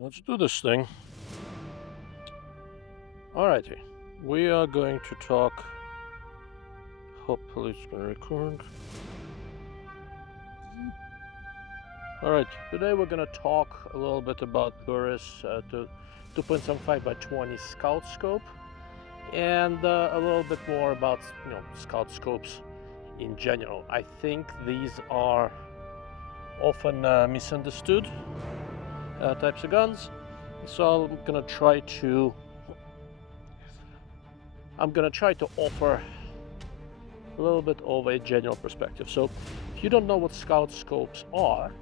Let's do this thing. Alrighty. We are going to talk. Hopefully, it's going to record. Alright, today we're going to talk a little bit about Burris 2.75 by 20 Scout Scope and a little bit more about Scout Scopes in general. I think these are often misunderstood types of guns, so I'm gonna try to offer a little bit of a general perspective. So if you don't know what Scout Scopes are,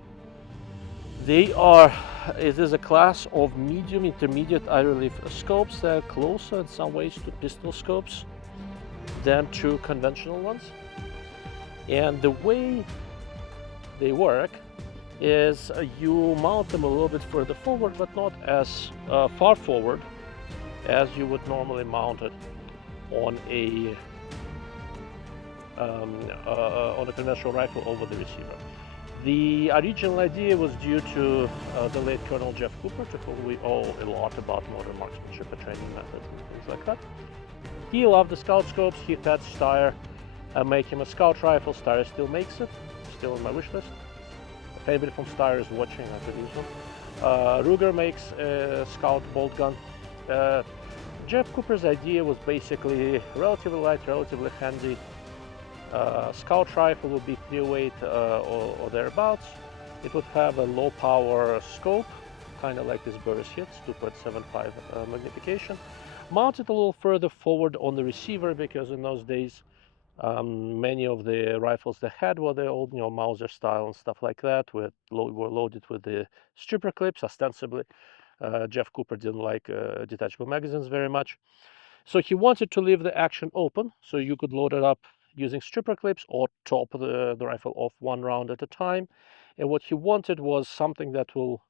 it is a class of medium intermediate eye relief scopes that are closer in some ways to pistol scopes than to conventional ones. And the way they work is you mount them a little bit further forward, but not as far forward as you would normally mount it on a conventional rifle over the receiver. The original idea was due to the late Colonel Jeff Cooper, to whom we owe a lot about modern marksmanship and training methods and things like that. He loved the Scout scopes. He had Steyr make him a Scout rifle. Steyr still makes it, still on my wish list. If anybody from Steyr is watching, I could use one. Ruger makes a Scout bolt gun. Jeff Cooper's idea was basically relatively light, relatively handy. Scout rifle would be 308 or thereabouts. It would have a low power scope, kind of like this Burris hits, 2.75 magnification. Mounted a little further forward on the receiver because in those days many of the rifles they had were the old Mauser style and stuff like that, were loaded with the stripper clips ostensibly. Jeff Cooper didn't like detachable magazines very much. So he wanted to leave the action open so you could load it up using stripper clips or top the rifle off one round at a time. And what he wanted was something that will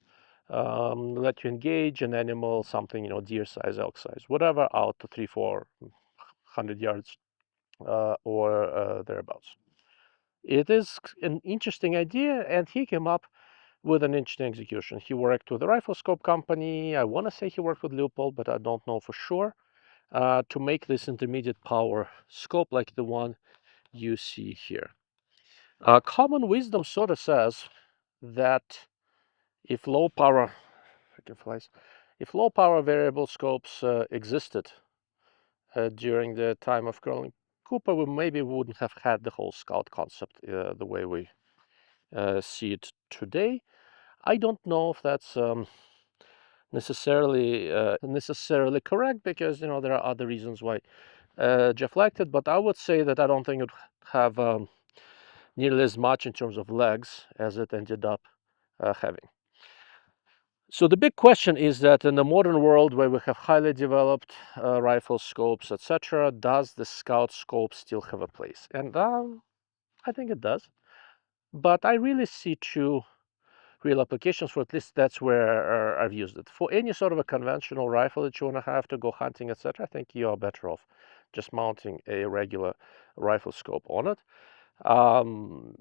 let you engage an animal, something, deer size, elk size, whatever, out to 300-400 yards or thereabouts. It is an interesting idea, and he came up with an interesting execution. He worked with a rifle scope company. I want to say he worked with Leupold, but I don't know for sure, to make this intermediate power scope like the one you see here. Common wisdom sort of says that if low power, if low power variable scopes existed during the time of Colonel Cooper, we maybe wouldn't have had the whole Scout concept the way we see it today. I don't know if that's necessarily correct, because there are other reasons why Jeff liked it, but I would say that I don't think it would have nearly as much in terms of legs as it ended up having. So the big question is that in the modern world where we have highly developed rifle scopes, etc., does the Scout scope still have a place? And I think it does. But I really see two real applications for, at least that's where I've used it. For any sort of a conventional rifle that you want to have to go hunting, etc., I think you are better off just mounting a regular rifle scope on it. Um,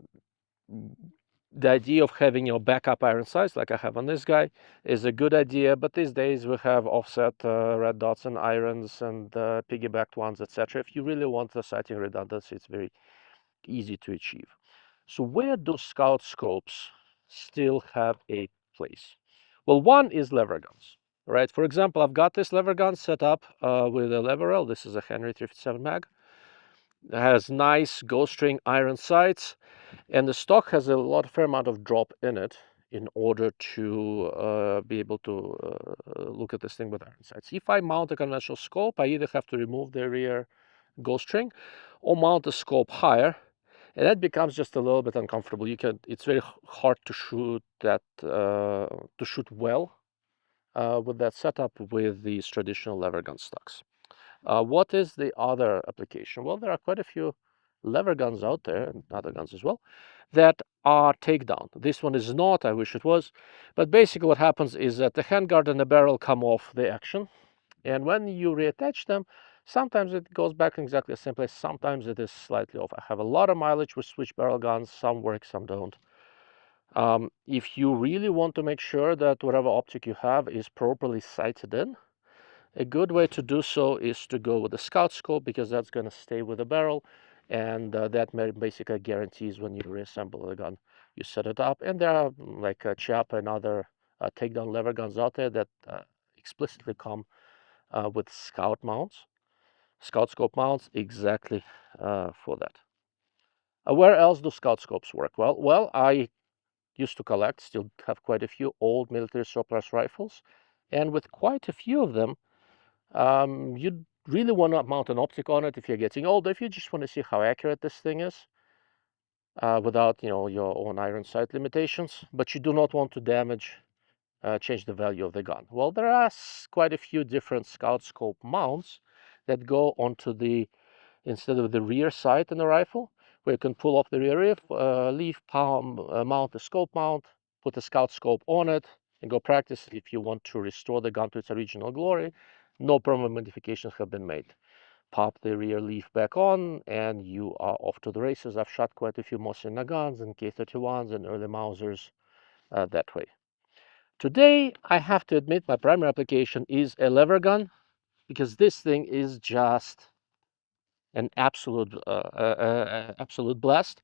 the idea of having your backup iron sights, like I have on this guy, is a good idea, but these days we have offset red dots and irons and piggybacked ones, etc. If you really want the sighting redundancy, it's very easy to achieve. So where do Scout scopes still have a place? Well, one is lever guns, right? For example, I've got this lever gun set up with a lever rail. This is a Henry 357 mag. It has nice ghost string iron sights, and the stock has a fair amount of drop in it in order to be able to look at this thing with iron sights. If I mount a conventional scope, I either have to remove the rear ghost string or mount the scope higher, and that becomes just a little bit uncomfortable. It's very hard to shoot well with that setup with these traditional lever gun stocks. What is the other application? Well, there are quite a few lever guns out there, and other guns as well, that are takedown. This one is not, I wish it was, but basically what happens is that the handguard and the barrel come off the action, and when you reattach them, sometimes it goes back in exactly the same place, sometimes it is slightly off. I have a lot of mileage with switch barrel guns, some work, some don't. If you really want to make sure that whatever optic you have is properly sighted in, a good way to do so is to go with the scout scope, because that's going to stay with the barrel, and that basically guarantees when you reassemble the gun, you set it up. And there are like Chiappa and other takedown lever guns out there that explicitly come with scout scope mounts exactly for that. Where else do scout scopes work? Well, I used to collect, still have quite a few old military surplus rifles, and with quite a few of them, you really want to mount an optic on it if you're getting older, if you just want to see how accurate this thing is, without your own iron sight limitations, but you do not want to change the value of the gun. Well, there are quite a few different scout scope mounts that go onto the, instead of the rear sight in the rifle, where you can pull off the rear leaf, mount the scope mount, put a scout scope on it, and go practice if you want to restore the gun to its original glory. No permanent modifications have been made. Pop the rear leaf back on, and you are off to the races. I've shot quite a few Mosin guns and K31s and early Mausers that way. Today, I have to admit my primary application is a lever gun, because this thing is just an absolute blast.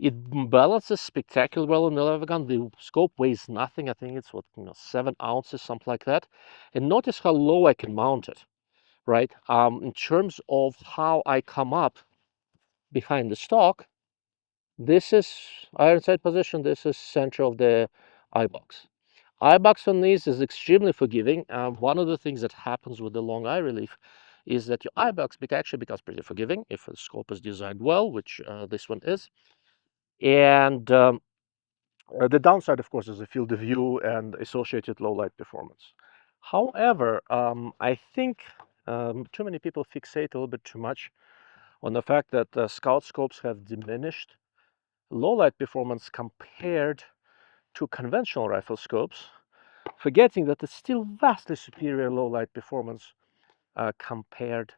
It balances spectacularly well on the lever gun. The scope weighs nothing. I think it's 7 ounces, something like that. And notice how low I can mount it, right? In terms of how I come up behind the stock, this is iron sight position. This is center of the eye box. Eye box on these is extremely forgiving. One of the things that happens with the long eye relief is that your eye box actually becomes pretty forgiving if the scope is designed well, which this one is. And the downside, of course, is the field of view and associated low light performance. However, I think too many people fixate a little bit too much on the fact that scout scopes have diminished low light performance compared to conventional rifle scopes, forgetting that it's still vastly superior low light performance compared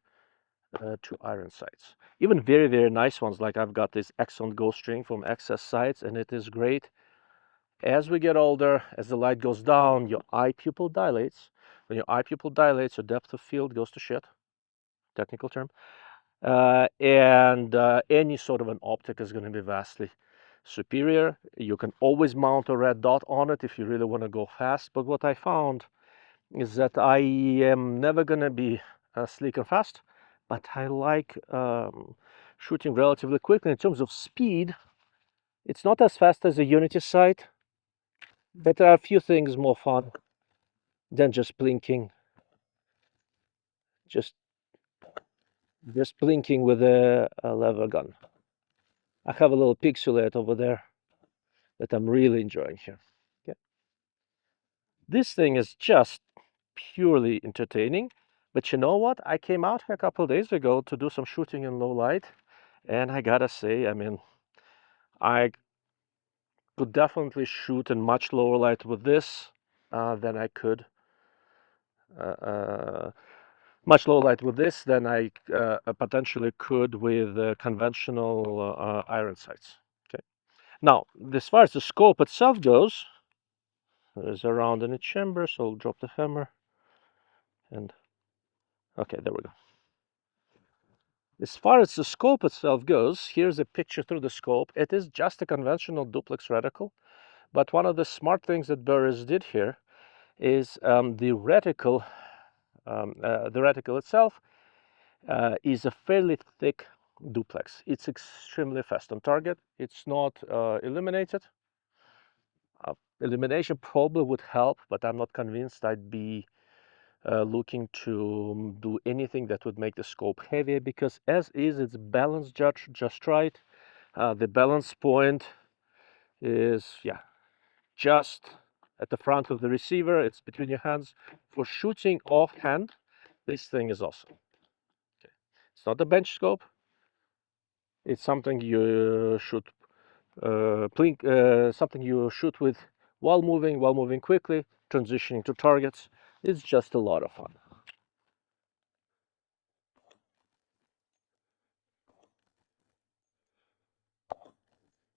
to iron sights. Even very, very nice ones, like I've got this excellent ghost string from XS Sights, and it is great. As we get older, as the light goes down, your eye pupil dilates. When your eye pupil dilates, your depth of field goes to shit, technical term. And any sort of an optic is going to be vastly superior. You can always mount a red dot on it if you really want to go fast. But what I found is that I am never going to be sleek and fast, but I like shooting relatively quickly. In terms of speed, it's not as fast as a Unity sight, but there are a few things more fun than just blinking, just blinking with a lever gun. I have a little pixelate over there that I'm really enjoying here. Okay. This thing is just purely entertaining, but you know what? I came out here a couple of days ago to do some shooting in low light, and I gotta say, I mean, I could definitely shoot in much lower light with this than I could. Much lower light with this than I potentially could with conventional iron sights. Okay. Now, as far as the scope itself goes, there's a round in the chamber, so I'll drop the hammer. And okay, there we go. As far as the scope itself goes, here's a picture through the scope. It is just a conventional duplex reticle, but one of the smart things that Burris did here is the reticle. The reticle itself is a fairly thick duplex. It's extremely fast on target. It's not illuminated. Illumination probably would help, but I'm not convinced I'd be looking to do anything that would make the scope heavier, because as is, it's balanced just right. The balance point is, yeah, just at the front of the receiver. It's between your hands. For shooting offhand, this thing is awesome. Okay. It's not a bench scope. It's something you should something you shoot with while moving quickly, transitioning to targets. It's just a lot of fun.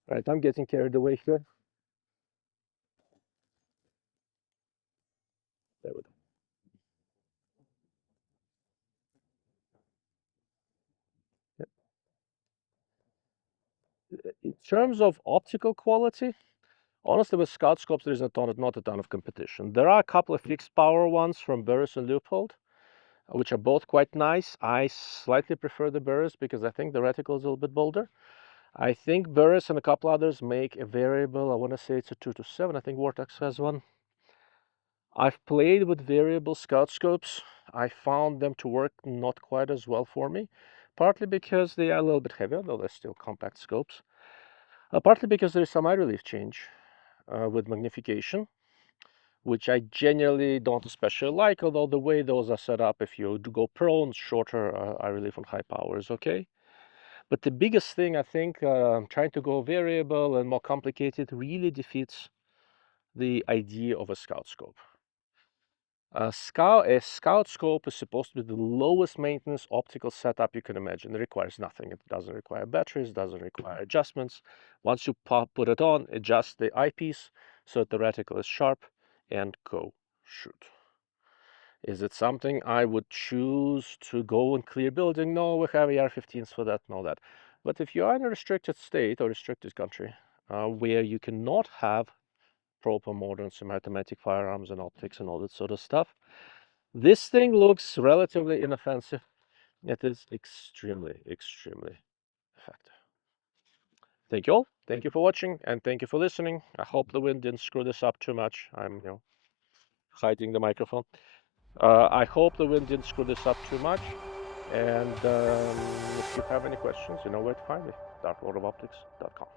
Right, I'm getting carried away here. In terms of optical quality, honestly, with scout scopes, there is not a ton of competition. There are a couple of fixed power ones from Burris and Leupold, which are both quite nice. I slightly prefer the Burris because I think the reticle is a little bit bolder. I think Burris and a couple others make a variable. I want to say it's a 2-7. I think Vortex has one. I've played with variable scout scopes. I found them to work not quite as well for me, partly because they are a little bit heavier, though they're still compact scopes. Partly because there is some eye relief change with magnification, which I generally don't especially like, although the way those are set up, if you do go prone, shorter eye relief on high power is okay. But the biggest thing, I think, trying to go variable and more complicated really defeats the idea of a scout scope. A scout scope is supposed to be the lowest maintenance optical setup you can imagine. It requires nothing. It doesn't require batteries, doesn't require adjustments. Once you put it on, adjust the eyepiece so that the reticle is sharp, and go shoot. Is it something I would choose to go and clear building? No, we have AR-15s for that and all that. But if you are in a restricted state or restricted country where you cannot have proper modern semi-automatic firearms and optics and all that sort of stuff, this thing looks relatively inoffensive. It is extremely, extremely effective. Thank you all. Thank you for watching and thank you for listening. I hope the wind didn't screw this up too much. I'm, hiding the microphone. I hope the wind didn't screw this up too much. And if you have any questions, you know where to find me. darkworldofoptics.com.